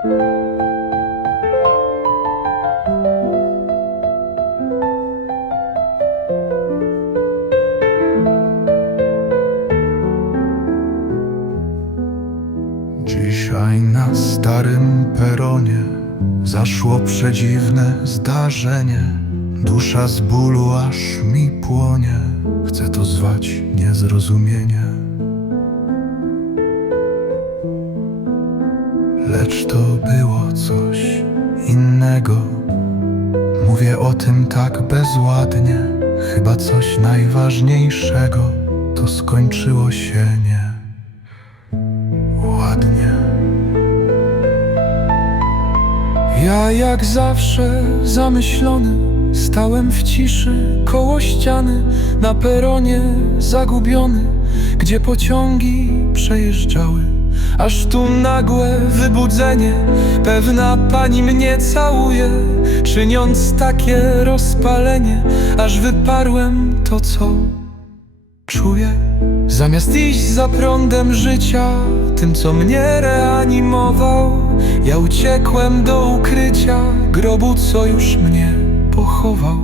Dzisiaj na starym peronie zaszło przedziwne zdarzenie. Dusza z bólu aż mi płonie. Chcę to zwać niezrozumienie. Lecz to było coś innego. Mówię o tym tak bezładnie. Chyba coś najważniejszego to skończyło się nie ładnie. Ja jak zawsze zamyślony stałem w ciszy koło ściany na peronie zagubiony, gdzie pociągi przejeżdżały. Aż tu nagłe wybudzenie, pewna pani mnie całuje, czyniąc takie rozpalenie, aż wyparłem to, co czuję. Zamiast iść za prądem życia, tym co mnie reanimował, ja uciekłem do ukrycia grobu, co już mnie pochował.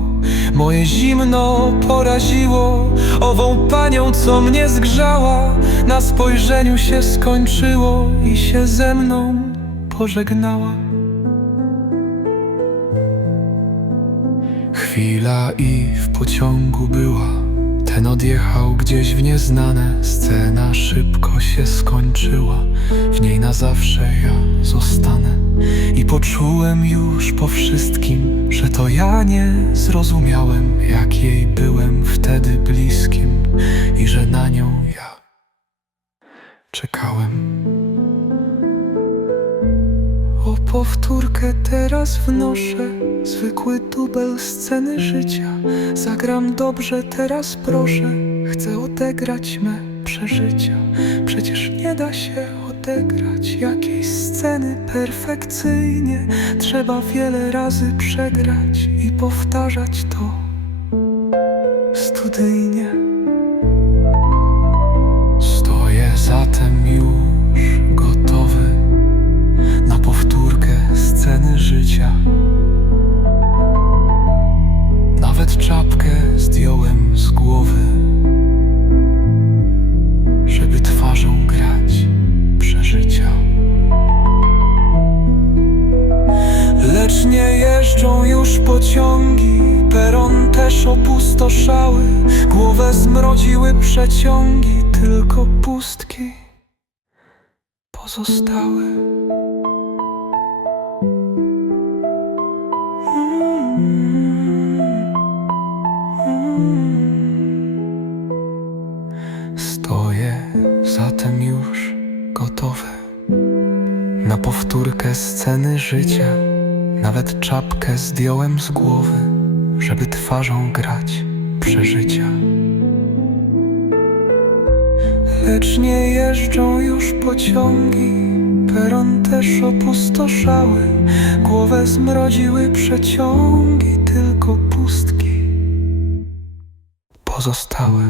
Moje zimno poraziło ową panią, co mnie zgrzała. Na spojrzeniu się skończyło i się ze mną pożegnała. Chwila i w pociągu była. Ten odjechał gdzieś w nieznane. Scena szybko się skończyła. W niej na zawsze ja zostanę. I poczułem już po wszystkim, że to ja nie zrozumiałem, jak jej byłem wtedy bliskim i że na nią ja czekałem. O powtórkę teraz wnoszę Zwykły dubel sceny życia Zagram dobrze teraz proszę Chcę odegrać me przeżycia Przecież nie da się odegrać jakiejś sceny perfekcyjnie. Trzeba wiele razy przegrać i powtarzać to studyjnie pociągi, peron też opustoszały, głowę zmroziły przeciągi, tylko pustki pozostały. Stoję zatem już gotowy na powtórkę sceny życia. Nawet czapkę zdjąłem z głowy, żeby twarzą grać przeżycia. Lecz nie jeżdżą już pociągi, peron też opustoszały, głowę zmroziły przeciągi, tylko pustki pozostałe.